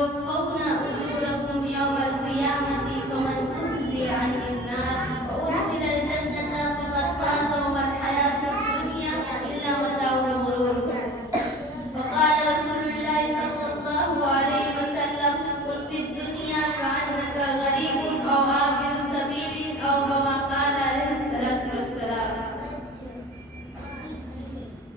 يوفون أجورهم يوم القيامة فمن زحزح عن النار وأدخل الجنة فقد فاز وما الحياة الدنيا إلا متاع الغرور. وقال رسول الله صلى الله عليه وسلم قل في الدنيا كأنك غريب أو عابر سبيل أو كما قال عليه الصلاة والسلام.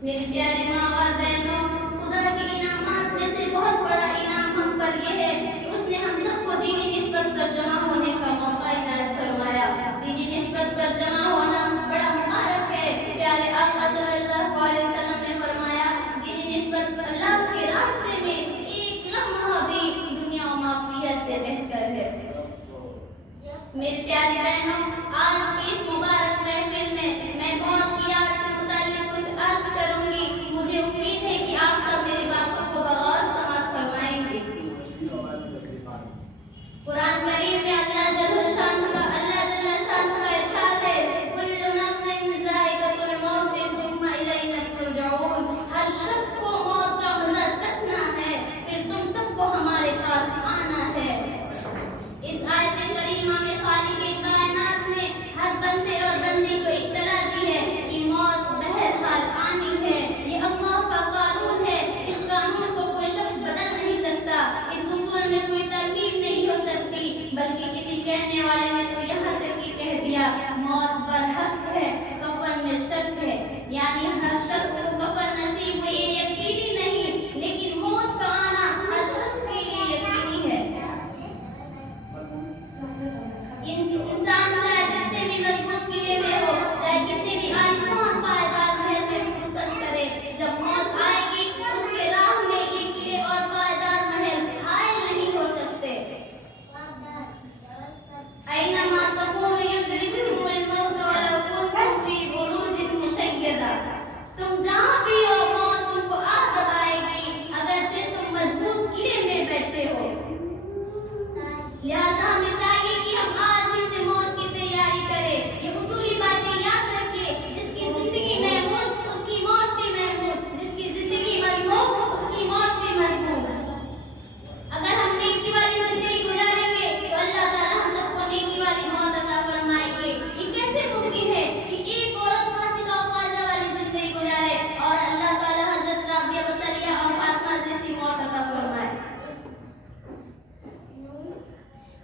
میری پیاری ماں اور بہنوں، خدا کے انعامات میں سے بہت بڑا انعام ہم پر یہ ہے کہ اس نے ہم سب کو دینی نسبت پر جمع ہونے کا موقع عنایت فرمایا. دینی نسبت پر جمع ہونا بڑا مبارک ہے. پیارے آقا صلی اللہ علیہ وسلم نے فرمایا دینی نسبت پر اللہ کے راستے میں ایک لمحہ بھی دنیا و ما فیہا سے بہتر ہے. میری پیاری بہنوں، آج کی اس مبارک محفل میں میں موت کی یاد سے متعلق کچھ عرض کروں گی. مجھے امید ہے کہ آپ سب میری باتوں کو بغور سماعت فرمائیں گے. قرآن کریم میں اللہ جل شانہ کا ارشاد ہے کل نفس ذائقۃ الموت ثم الینا ترجعون. ہر شخص کو موت کا مزہ چکھنا ہے، پھر تم سب کو ہمارے پاس آنا ہے. اس آیت کریمہ میں خالق کائنات نے ہر بندے اور بندی کو اطلاع دی ہے کہ موت بہرحال آنی ہے. یہ اللہ کا قانون ہے. اس قانون کو کوئی شخص بدل نہیں سکتا. اس اصول میں کوئی ترکیب نہیں ہو سکتی. بلکہ کسی کہنے والے نے تو یہاں تک کہ کہہ دیا موت برحق ہے، کفن میں شک ہے. یعنی ہر شخص کو کفن نصیب ہو یہ یقینی نہیں، لیکن موت کا آنا ہر شخص کے لیے یقینی ہے. انسان چاہے جتنے بھی مضبوط قلعے میں ہو، چاہے کتنے بھی عالیشان پائیدار محل میں فرکش کرے، جب موت آئے گی اس کے راہ میں یہ قلعے اور پائیدار محل حائل نہیں ہو سکتے. اینما تکونوا یدرککم الموت ولو کنتم فی بروج مشیدہ. تم جہاں بھی ہو موت تم کو آ دبائے گی اگرچہ تم مضبوط قلعے میں بیٹھے ہو. لہذا ہمیں چاہیے کہ ہم آج ہی سے موت کی تیاری کریں. یہ اصولی باتیں یاد رکھیے. جس کی زندگی محمود اس کی موت بھی محمود، جس کی زندگی مضموم اس کی موت بھی مضموم. اگر ہم نیکی والی زندگی گزاریں گے تو اللہ تعالیٰ ہم سب کو نیکی والی موت عطا فرمائیں گے. یہ کیسے ممکن ہے کہ ایک عورت فاسقہ و فاجرہ والی زندگی گزارے اور اللہ تعالیٰ حضرت رابعہ بصریہ اور فاطمہ جیسی موت عطا فرمائے؟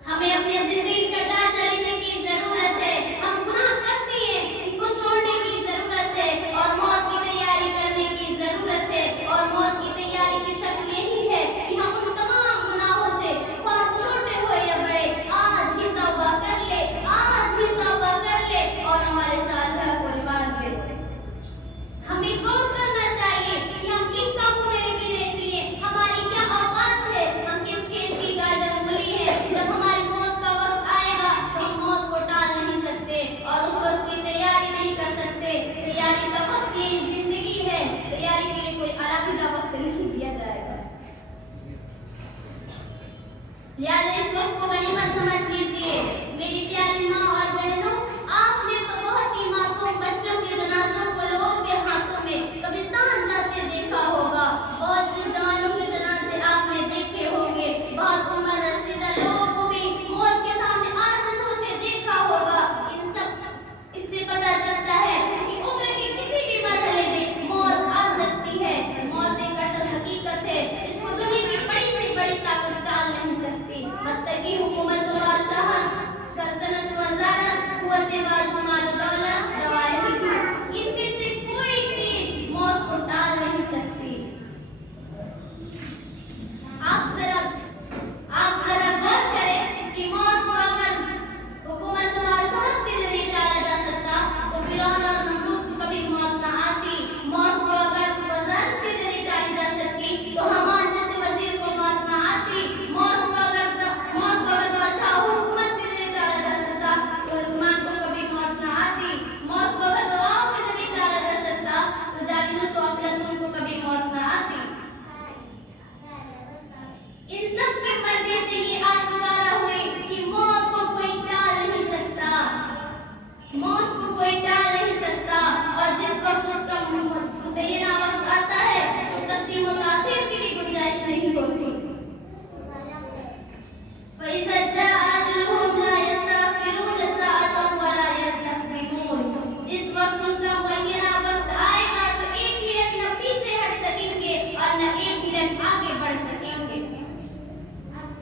ہمیں اپنی زندگی کا جائزہ لینے کی ضرورت ہے. ہم گناہ کرتے ہیں، ان کو چھوڑنے کی ضرورت ہے اور موت کی تیاری کرنے کی ضرورت ہے. اور موت کی تیاری کی شکل یہی ہے کہ ہم ان تمام گناہوں سے خواہ چھوٹے ہو یا بڑے آج ہی توبہ کر لے، آج ہی توبہ کر لے اور ہمارے صالحہ کو رواج دے. ہمیں غور کرنا چاہیے کہ ہم کن کاموں میں لگے رہتے ہیں، ہماری کیا اوقات ہے، ہم کس کھیت کی گاجر مولی ہے. جب ہماری موت کا وقت آئے گا تو ہم موت کو ٹال نہیں سکتے اور اس وقت کوئی تیاری نہیں کر سکتے. تیاری کا وقت یہ زندگی ہے. تیاری کے لیے کوئی علیحدہ وقت نہیں دیا جائے گا. لہٰذا اس وقت کو غنیمت سمجھ لیجیے. میری پیاری ماں اور بہنوں، آپ نے تو بہت ہی معصوم بچوں کے جنازوں کو لوگوں کے ہاتھوں میں قبرستان جاتے دیکھا ہوگا. بہت سے جوانوں کے جنازے آپ نے دیکھے ہوں گے. بہت عمر رسیدہ لوگوں کو بھی موت کے سامنے عاجز ہوتے دیکھا ہوگا. اس سے پتہ چلتا ہے کہ عمر کے کسی بھی مرحلے میں موت آ سکتی ہے. موت ایک اٹل حقیقت ہے. اس کو دنیا کی بڑی سے بڑی طاقت ٹال نہیں سکتی. حتیٰ کہ حکومت و بادشاہت، سلطنت و وزارت، قوت بازو، مال و دولت، دوائے حکمت، ان میں